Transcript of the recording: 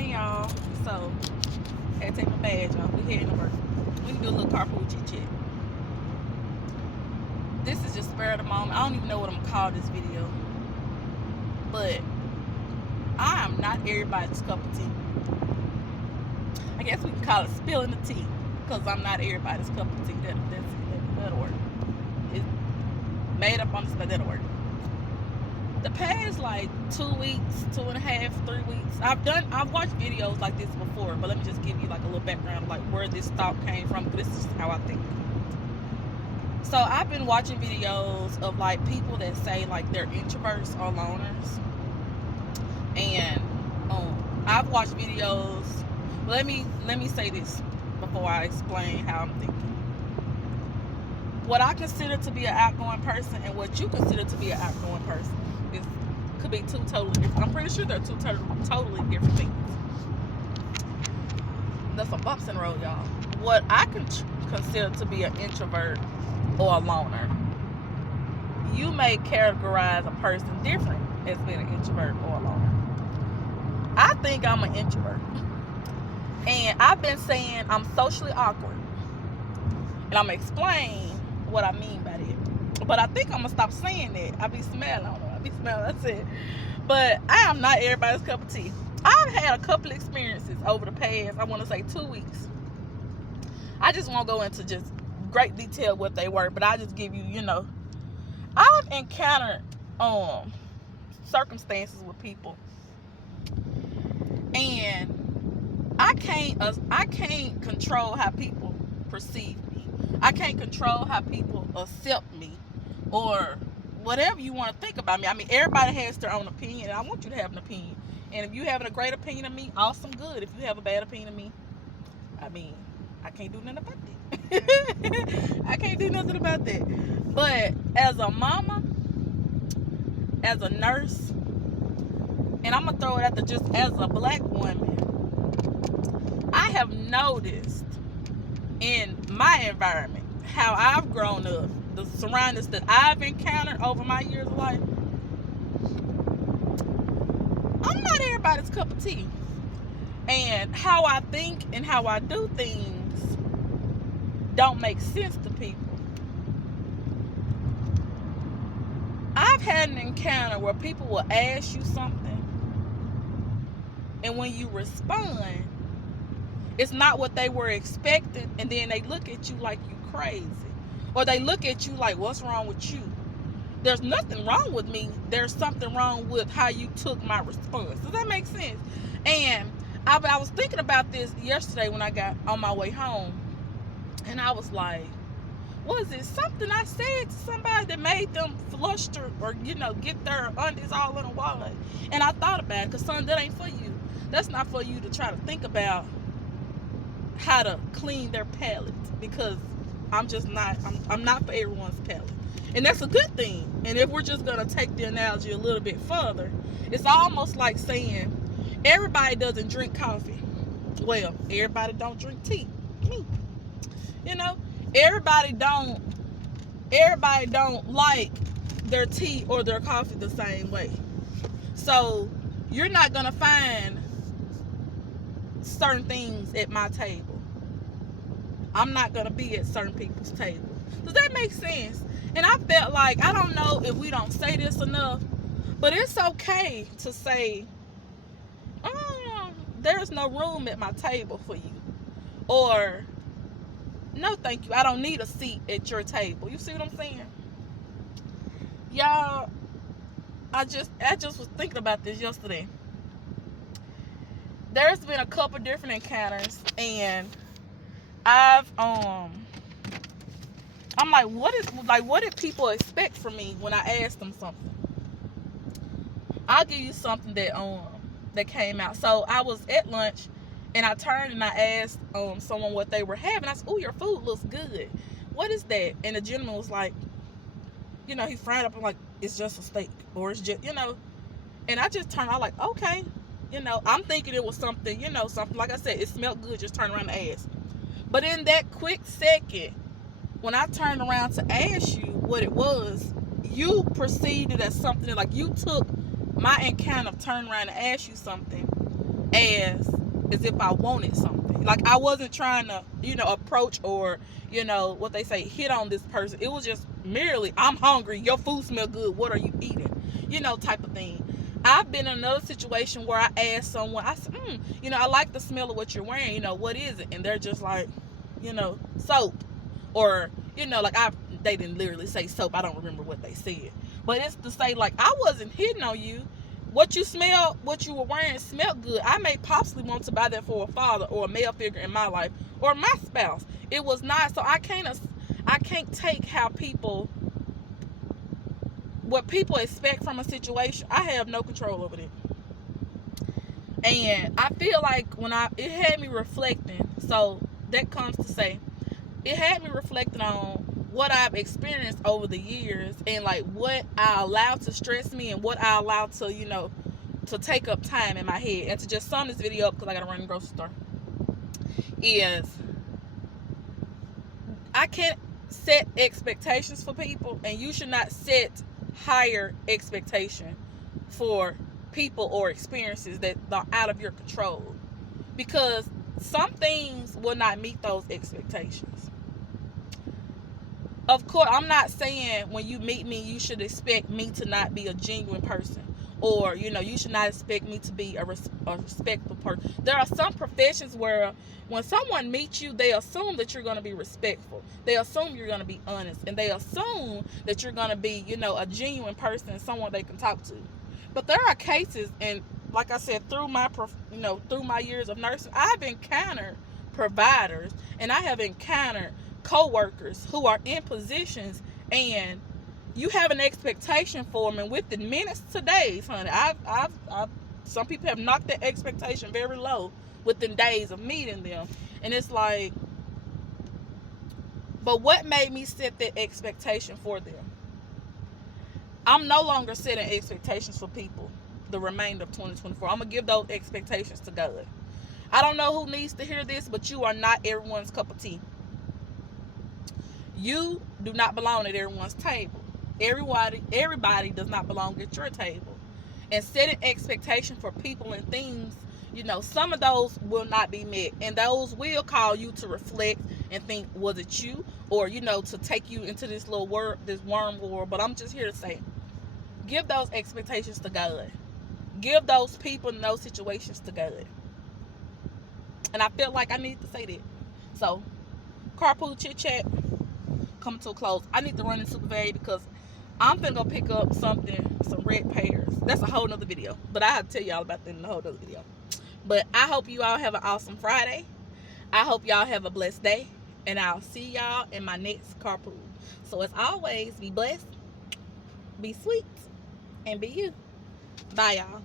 morning, y'all. So, had to take my badge off. We heading to work. We can do a little carpool chit chat. This is just spur of the moment. I don't even know what I'm gonna call this video, but I am not everybody's cup of tea. I guess we can call it spilling the tea, because I'm not everybody's cup of tea. That'll work. It's made up on the spot. That'll work. The past like 2 weeks, 2.5, 3 weeks, I've watched videos like this before, but let me just give you like a little background of like where this thought came from, because this is how I think. So I've been watching videos of like people that say like they're introverts or loners, and I've watched videos. Let me say this before I explain how I'm thinking. What I consider to be an outgoing person and what you consider to be an outgoing person could be two totally different. I'm pretty sure they're two totally different things. There's some bumps in the road, y'all. What I consider to be an introvert or a loner, you may categorize a person different as being an introvert or a loner. I think I'm an introvert, and I've been saying I'm socially awkward, and I'm gonna explain what I mean by that. But I think I'm gonna stop saying that. I be smelling on it. That's it. But I am not everybody's cup of tea. I've had a couple experiences over the past, I want to say 2 weeks. I just won't go into just great detail what they were, but I just give you, I've encountered circumstances with people, and I can't control how people perceive me. I can't control how people accept me, or whatever you want to think about me. I mean, everybody has their own opinion, and I want you to have an opinion. And if you have a great opinion of me, awesome, good. If you have a bad opinion of me, I mean, I can't do nothing about that. I can't do nothing about that. But as a mama, as a nurse, and I'm going to throw it out there just as a black woman, I have noticed in my environment how I've grown up, the surroundings that I've encountered over my years of life. I'm not everybody's cup of tea. And how I think and how I do things don't make sense to people. I've had an encounter where people will ask you something, and when you respond, it's not what they were expecting, and then they look at you like you crazy. Or they look at you like, what's wrong with you? There's nothing wrong with me. There's something wrong with how you took my response. Does that make sense? And I was thinking about this yesterday when I got on my way home. And I was like, was it something I said to somebody that made them fluster or, get their undies all in a wad? And I thought about it, because son, that ain't for you. That's not for you to try to think about how to clean their palate, because I'm not for everyone's palate. And that's a good thing. And if we're just going to take the analogy a little bit further, it's almost like saying everybody doesn't drink coffee. Well, everybody don't drink tea. Me. Everybody don't like their tea or their coffee the same way. So you're not going to find certain things at my table. I'm not going to be at certain people's table. Does that make sense? And I felt like, I don't know if we don't say this enough, but it's okay to say, there's no room at my table for you. Or, no thank you, I don't need a seat at your table. You see what I'm saying? Y'all, I just was thinking about this yesterday. There's been a couple different encounters, and I'm like, what did people expect from me when I asked them something? I'll give you something that came out. So I was at lunch, and I turned and I asked someone what they were having. I said, "Oh, your food looks good. What is that?" And the gentleman was like, he frowned up and like, "It's just a steak," or it's just, And I just turned. I like, okay, I'm thinking it was something, something like I said, it smelled good. Just turn around and ask. But in that quick second, when I turned around to ask you what it was, you perceived it as something like you took my encounter, turned around and asked you something as if I wanted something. Like I wasn't trying to, approach or, what they say, hit on this person. It was just merely, I'm hungry, your food smell good, what are you eating? Type of thing. I've been in another situation where I asked someone, I said, I like the smell of what you're wearing, what is it? And they're just like, soap. Or, they didn't literally say soap. I don't remember what they said. But it's to say, like, I wasn't hitting on you. What you were wearing smelled good. I may possibly want to buy that for a father or a male figure in my life or my spouse. It was not. So I can't take what people expect from a situation. I have no control over it. And I feel like it had me reflecting. So that comes to say, it had me reflecting on what I've experienced over the years and like what I allow to stress me and what I allow to, to take up time in my head. And to just sum this video up, because I gotta run to the grocery store, is I can't set expectations for people, and you should not set higher expectation for people or experiences that are out of your control, because some things will not meet those expectations. Of course, I'm not saying when you meet me, you should expect me to not be a genuine person, or, you should not expect me to be a respectful person. There are some professions where when someone meets you, they assume that you're going to be respectful. They assume you're going to be honest, and they assume that you're going to be, a genuine person, someone they can talk to. But there are cases, and like I said, through my years of nursing, I've encountered providers, and I have encountered co-workers who are in positions, and you have an expectation for them, and within minutes to days, honey, I've some people have knocked that expectation very low within days of meeting them. And it's like, but what made me set that expectation for them? I'm no longer setting expectations for people the remainder of 2024. I'm gonna give those expectations to God. I don't know who needs to hear this, but you are not everyone's cup of tea. You do not belong at everyone's table. Everybody does not belong at your table. And setting expectation for people and things, some of those will not be met. And those will call you to reflect and think, was it you? Or, to take you into this worm world. But I'm just here to say, give those expectations to God. Give those people and those situations to God. And I feel like I need to say that. So, Carpool Chit Chat coming to a close. I need to run in Super Value because I'm finna go pick up some red pears. That's a whole nother video, but I have to tell y'all about that in a whole nother video. But I hope you all have an awesome Friday. I hope y'all have a blessed day, and I'll see y'all in my next carpool. So as always, be blessed, be sweet, and be you. Bye, y'all.